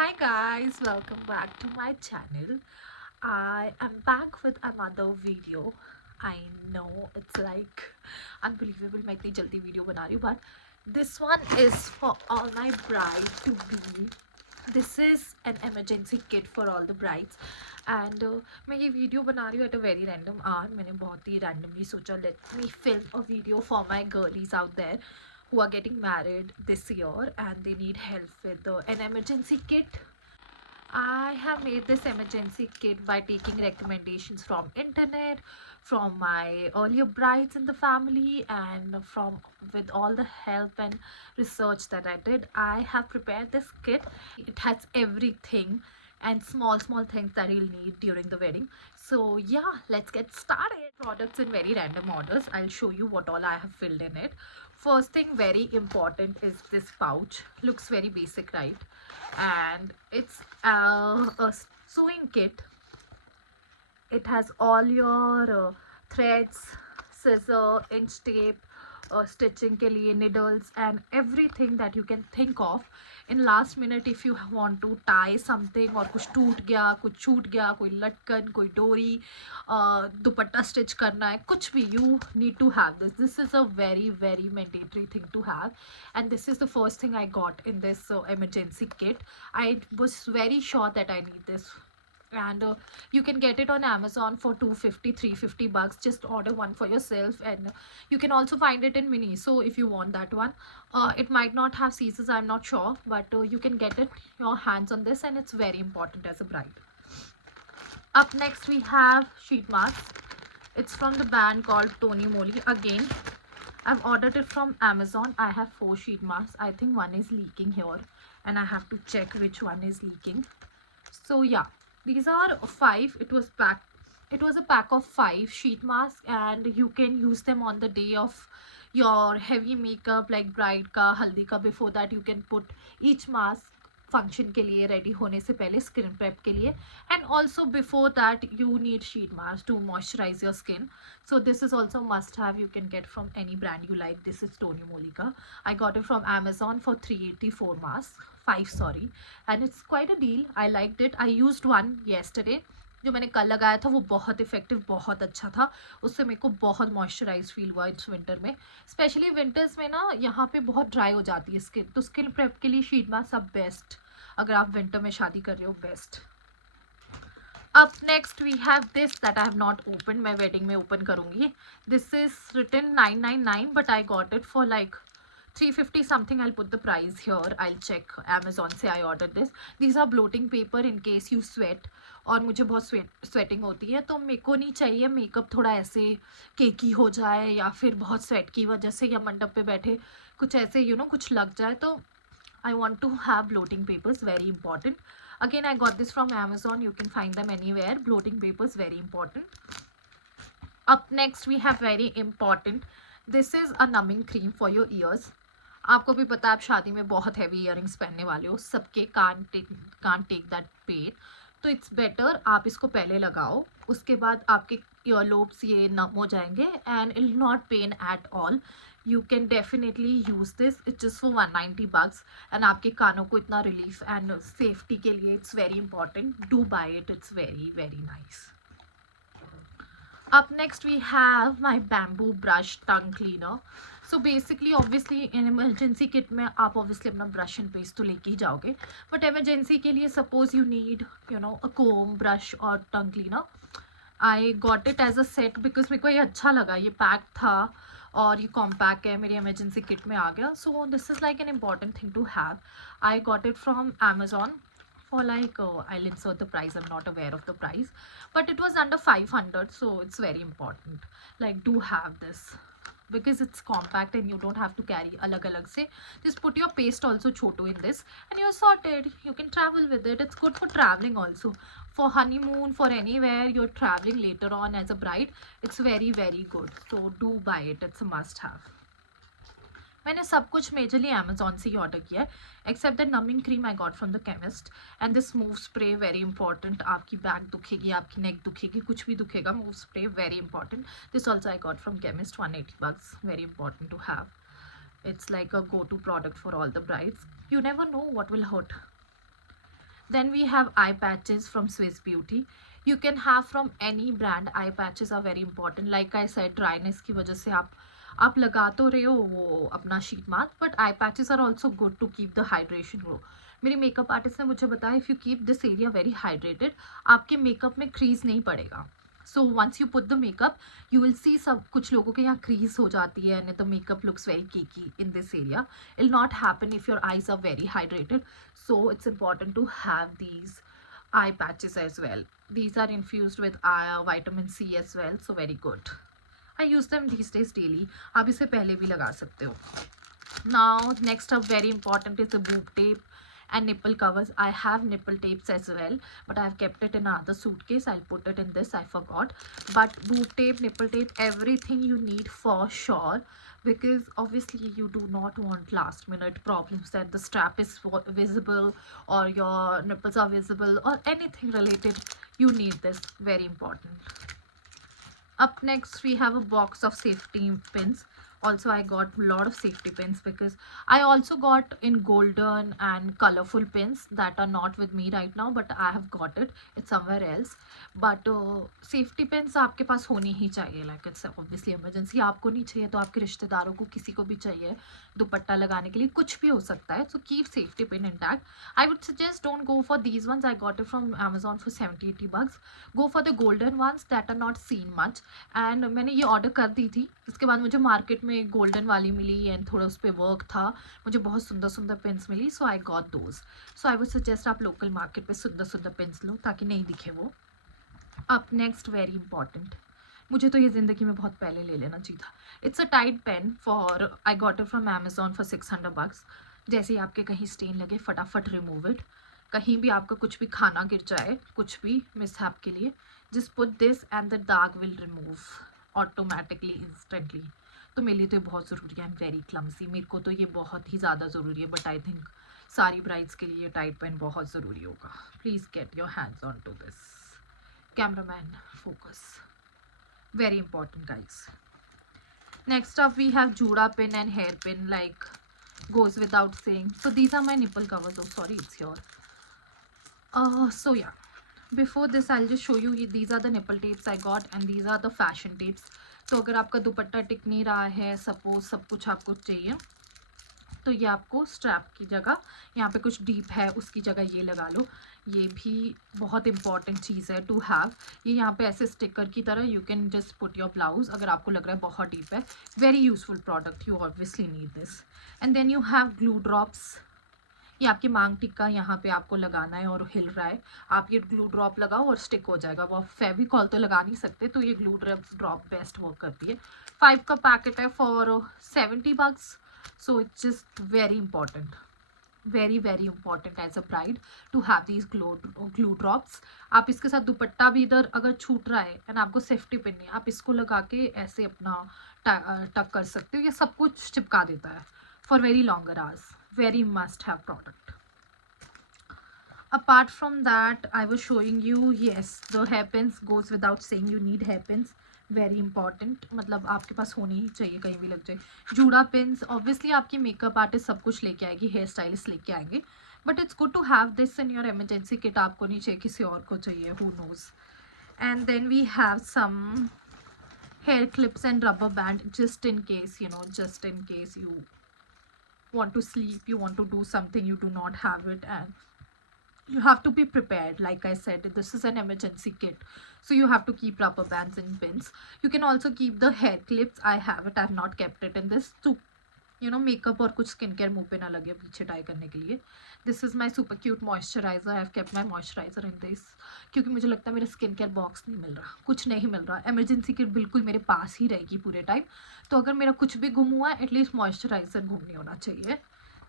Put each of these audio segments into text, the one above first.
Hi guys, welcome back to my channel. I am back with another video. I know it's like unbelievable मैं इतनी जल्दी video बना रही हूँ, but this one is for all my bride to be. This is an emergency kit for all the brides. And मैं ये video बना रही हूँ at a very random hour. मैंने बहुत ही randomly सोचा let me film a video for my girlies out there who are getting married this year and they need help with an emergency kit. I have made this emergency kit by taking recommendations from internet, from my earlier brides in the family, and from with all the help and research that I did. I have prepared this kit. It has everything and small things that you'll need during the wedding. So yeah, let's get started. Products in very random orders. I'll show you what all I have filled in it. First thing, very important, is this pouch. Looks very basic, right? And it's a sewing kit. It has all your threads, scissor, inch tape, stitching के लिए needles and everything that you can think of. In last minute if you want to tie something और कुछ टूट गया, कुछ छूट गया, कोई लटकन, कोई डोरी, दुपट्टा stitch करना है, कुछ भी, you need to have this. This is a very mandatory thing to have, and this is the first thing I got in this emergency kit. I was very sure that I need this, and you can get it on Amazon for 250 350 bucks. Just order one for yourself, and you can also find it in mini. So if you want that one, it might not have scissors, I'm not sure, but you can get it your hands on this, and it's very important as a bride. Up next we have sheet mask. It's from the brand called Tony Moly. Again, I've ordered it from Amazon. I have 4 sheet masks. I think one is leaking here, and I have to check which one is leaking. So yeah, these are 5. It was a pack of 5 sheet masks, and you can use them on the day of your heavy makeup like bride ka, haldi ka. Before that you can put each mask function के लिए ready होने से पहले, skin prep के लिए, and also before that you need sheet mask to moisturise your skin. So this is also must have. You can get from any brand you like. This is Tony Moly ka. I got it from Amazon for 384 masks, 5 sorry, and it's quite a deal. I liked it. I used one yesterday. जो मैंने कल लगाया था वो बहुत effective, बहुत अच्छा था. उससे मेरे को बहुत मॉइस्चराइज फील हुआ इस विंटर में. स्पेशली विंटर्स में ना यहाँ पे बहुत ड्राई हो जाती है स्किन, तो स्किन प्रेप के लिए शीट मास्क सब बेस्ट. अगर आप विंटर में शादी कर रहे हो, best. Up next we have this that I have not opened. मैं wedding में open करूँगी. This is written 999, but I got it for like 350 something. I'll put the price here. I'll check Amazon से I ordered this. These are bloating paper in case you sweat. और मुझे बहुत sweating होती है, तो मेरे को नहीं चाहिए मेकअप थोड़ा ऐसे केकी हो जाए, या फिर बहुत स्वेट की वजह से, या मंडप पे बैठे कुछ ऐसे कुछ लग जाए. तो I want to have bloating papers, very important. Again, I got this from Amazon. You can find them anywhere. Bloating papers, very important. Up next we have very important. This is a numbing cream for your ears. आपको भी पता है आप शादी में बहुत heavy earrings पहनने वाले हो, सबके कान टेक दैट पेन. तो इट्स बेटर आप इसको पहले लगाओ, उसके बाद आपके ईयरलोब्स ये नम हो जाएंगे and it not pain at all. You can definitely use this. It's just for 190 bucks, and आपके कानों को इतना रिलीफ एंड सेफ्टी के लिए it's very important. Do buy it, it's very nice. Up next we have my bamboo brush tongue cleaner. So basically obviously in emergency kit में आप obviously अपना brush and paste तो लेके ही जाओगे, but emergency के लिए suppose you need a comb, brush और tongue cleaner. I got it as a set because मेरे को ये अच्छा लगा, ये पैक था और ये कॉम्पैक्ट है, मेरी emergency kit में आ गया. So this is like an important thing to have. I got it from Amazon for like I'll insert the price, I'm not aware of the price, but it was under 500, so it's very important. Like, do have this because it's compact and you don't have to carry alag se. Just put your paste also choto in this and you're sorted. You can travel with it. It's good for traveling also, for honeymoon, for anywhere you're traveling later on as a bride. It's very good. So do buy it. It's a must have. मैंने सब कुछ majorly Amazon से ही order किया है, except the numbing cream I got from the chemist, and this Moov spray very important. आपकी back दुखेगी, आपकी neck दुखेगी, कुछ भी दुखेगा, Moov spray very important. This also I got from chemist, 180 bucks, very important to have. It's like a go-to product for all the brides. You never know what will hurt. Then we have eye patches from Swiss Beauty. You can have from any brand. Eye patches are very important. Like I said, dryness की वजह से आप लगा तो रहे हो वो अपना sheet mask, but eye patches are also good to keep the hydration glow. मेरी मेकअप आर्टिस्ट ने मुझे बताया if you keep this area very hydrated, आपके मेकअप में क्रीज नहीं पड़ेगा. So once you put the makeup, you will see सब कुछ लोगों के यहाँ क्रीज हो जाती है and the makeup looks very cakey in this area. It not happen if your eyes are very hydrated. So it's important to have these eye patches as well. These are infused with vitamin C as well, so very good. I use them these days daily. आप इसे पहले भी लगा सकते हो. Now next up, very important, is the boob tape and nipple covers. I have nipple tapes as well, but I have kept it in another suitcase. I'll put it in this, I forgot. But boob tape, nipple tape, everything you need for sure, because obviously you do not want last minute problems that the strap is visible or your nipples are visible or anything related. You need this, very important. Up next we have a box of safety pins. Also I got a lot of safety pins because I also got in golden and colorful pins that are not with me right now, but I have got it, it's somewhere else. But safety pins आपके पास होनी ही चाहिए. Like it's obviously emergency. आपको नहीं चाहिए तो आपके रिश्तेदारों को किसी को भी चाहिए दुपट्टा लगाने के लिए, कुछ भी हो सकता है. So keep safety pin intact. I would suggest don't go for these ones. I got it from Amazon for 70-80 bucks. Go for the golden ones that are not seen much. And मैंने ये order कर दी थी. इसके बाद मुझे market में golden वाली मिली and थोड़ा उस पर वर्क था. मुझे बहुत सुंदर सुंदर पिन्स मिली, so I got those. So I would suggest आप लोकल मार्केट पे सुंदर सुंदर पिन्स लो ताकि नहीं दिखे वो. अप नेक्स्ट, वेरी इंपॉर्टेंट, मुझे तो ये ज़िंदगी में बहुत पहले ले लेना चाहिए था. It's a Tide pen for, I got it from Amazon for 600 bucks. जैसे ही आपके कहीं स्टेन लगे फटाफट रिमूव इट. कहीं भी आपका कुछ भी खाना गिर जाए, कुछ भी मिसहैप के लिए, just put this and the दाग विल रिमूव ऑटोमेटिकली इंस्टेंटली. तो मेरे लिए तो ये बहुत ज़रूरी है. I am very clumsy. मेरे को तो ये बहुत ही ज़्यादा ज़रूरी है, बट आई थिंक सारी ब्राइड्स के लिए टाइट पेन बहुत ज़रूरी होगा. Please get your hands on to this. Cameraman, focus. Very important, guys. Next up we have juda pin and hair pin, like goes without saying. So these are my nipple covers. Oh sorry, it's here. So yeah, before this I'll just show you, these are the nipple tapes I got and these are the fashion tapes. तो अगर आपका दुपट्टा टिक नहीं रहा है, suppose सब कुछ आपको चाहिए, तो ये आपको स्ट्रैप की जगह यहाँ पे कुछ डीप है उसकी जगह ये लगा लो. ये भी बहुत इंपॉर्टेंट चीज़ है टू हैव. ये यहाँ पे ऐसे स्टिकर की तरह you can just put your blouse अगर आपको लग रहा है बहुत डीप है. Very useful product, you obviously need this. And then you have glue drops. ये आपकी मांग टिक्का यहाँ पे आपको लगाना है और हिल रहा है, आप ये ग्लू ड्रॉप लगाओ और स्टिक हो जाएगा. वो आप फेविकॉल तो लगा नहीं सकते, तो ये ग्लू ड्रॉप बेस्ट वर्क करती है. 5 का पैकेट है for 70 bucks. So it's just very important, very very important as a bride to have these glue drops. आप इसके साथ दुपट्टा भी इधर अगर छूट रहा है एंड आपको सेफ्टी पिन नहीं, आप इसको लगा के ऐसे अपना टक कर सकते हो. ये सब कुछ चिपका देता है for very longer hours. Very must have product. Apart from that, I was showing you, yes, the hairpins goes without saying, you need hairpins. Very important, मतलब आपके पास होनी ही चाहिए, कहीं भी लग जाए. जूड़ा पिन्स, ऑब्वियसली आपकी मेकअप आर्टिस्ट सब कुछ लेके आएगी, हेयर स्टाइलिस्ट लेके आएंगे, but it's good to have this in your emergency kit. आपको नहीं चाहिए, किसी और को चाहिए, who knows. And then we have some hair clips and rubber band just in case, you know, just in case you want to sleep, you want to do something, you do not have it, and you have to be prepared. Like I said, this is an emergency kit, so you have to keep rubber bands and pins. You can also keep the hair clips. I have it, I have not kept it in this to, you know, makeup और कुछ skin care मुँह पे ना लगे पीछे die करने के लिए. This is my super cute moisturiser. I have kept my moisturiser in this, क्योंकि मुझे लगता है मेरा स्किन केयर बॉक्स नहीं मिल रहा, कुछ नहीं मिल रहा. एमरजेंसी किट बिल्कुल मेरे पास ही रहेगी पूरे टाइम, तो अगर मेरा कुछ भी गुम हुआ है एटलीस्ट मॉइस्चराइजर गुम नहीं होना चाहिए.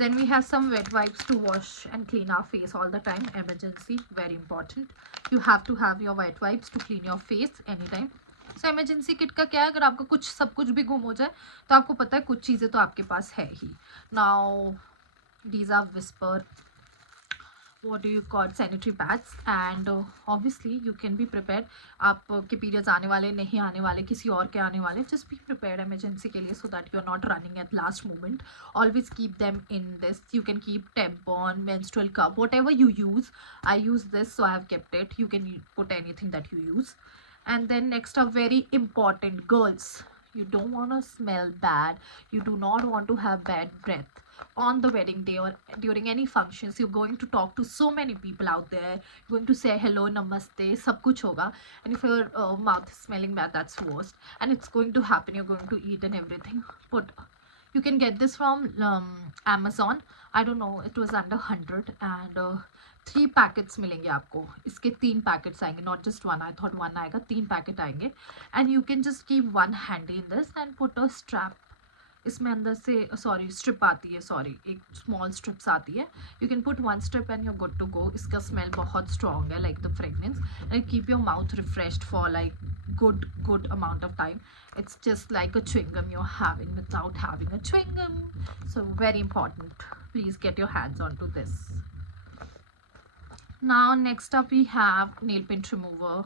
Then we have some wet wipes to wash and clean our face all the time. Emergency, very important. You have to have your wet wipes to clean your face anytime. So emergency kit का क्या है, अगर आपका कुछ सब कुछ भी गुम हो जाए तो आपको पता है कुछ चीज़ें तो आपके पास है ही. Now these are whisper what do you call sanitary pads, and obviously you can be prepared. आपके periods आने वाले नहीं आने वाले किसी और के आने वाले, just be prepared emergency के लिए, so that you're not running at last moment. Always keep them in this. You can keep tampon, menstrual cup, whatever you use. I use this, so I have kept it. You can put anything that you use. And then next up, very important, girls, you don't want to smell bad, you do not want to have bad breath on the wedding day or during any functions. You're going to talk to so many people out there, you're going to say hello, namaste, sab kuch hoga. And if your mouth is smelling bad, that's worst, and it's going to happen. You're going to eat and everything. But you can get this from Amazon. I don't know, it was under 100, and 3 packets मिलेंगे आपको. इसके 3 packets आएंगे, not just one. I thought one आएगा, 3 packet आएंगे. And you can just keep one handy in this and put a strap. इसमें अंदर से strip आती है, एक स्मॉल स्ट्रिप्स आती है. You can put one strip and you're good to go. इसका स्मेल बहुत स्ट्रॉन्ग है, like the fragrance, and keep your mouth refreshed for like good amount of time. It's just like a chewing gum you're having without having a chewing gum. So very important, please get your hands onto this. Now next up we have nail paint remover.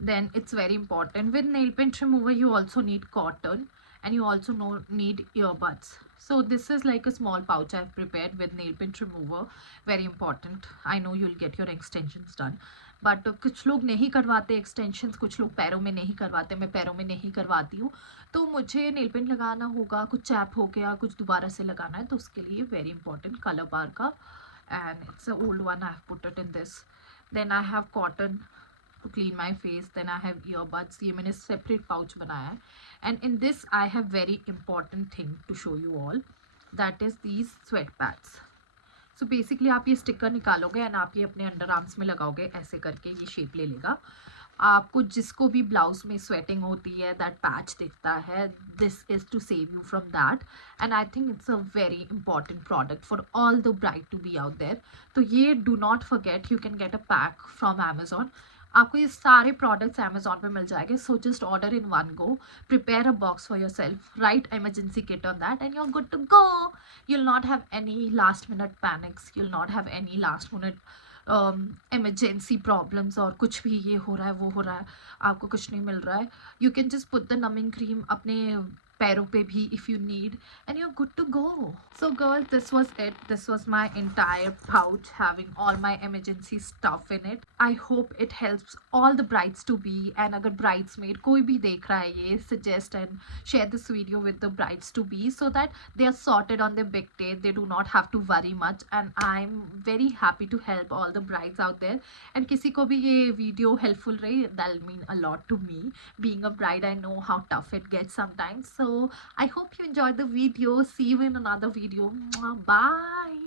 Then it's very important, with nail paint remover you also need cotton, and you also need earbuds. So this is like a small pouch I've prepared with nail paint remover. Very important. I know you'll get your extensions done, but कुछ लोग नहीं करवाते extensions, कुछ लोग पैरों में नहीं करवाते. मैं पैरों में नहीं करवाती हूँ, तो मुझे nail paint लगाना होगा, कुछ चैप हो गया, कुछ दोबारा से लगाना है, तो उसके लिए very important color bar का, and it's an old one. I have put it in this. Then I have cotton to clean my face. Then I have earbuds. ये मैंने separate pouch बनाया है. And in this I have very important thing to show you all. That is these sweat pads. So basically आप ये sticker निकालोगे and आप ये अपने अंडर आर्म्स में लगाओगे, ऐसे करके ये शेप ले लेगा. आपको जिसको भी ब्लाउज में स्वेटिंग होती है, दैट पैच दिखता है, this is to save you from that. And I think it's a very important product for all the bride to be out there. तो ये do not forget, you can get a pack from Amazon. आपको ये सारे products Amazon पे मिल जाएंगे. So just order in one go, prepare a box for your सेल्फ, राइट emergency kit on that, and you're good to go. You'll not have any last minute panics, you'll not have any last minute emergency problems, और कुछ भी ये हो रहा है वो हो रहा है, आपको कुछ नहीं मिल रहा है. You can just put the numbing cream अपने पैरों पे भी if you need, and you're good to go. So girls, this was it. This was my entire pouch having all my emergency stuff in it. I hope it helps all the brides to be, and अगर bridesmaid कोई भी देख रहा है ये, suggest and share this video with the brides to be, so that they are sorted on their big day. They do not have to worry much, and I'm very happy to help all the brides out there. And किसी को भी ये video helpful रही, that'll mean a lot to me. Being a bride, I know how tough it gets sometimes. So I hope you enjoyed the video. See you in another video. Bye.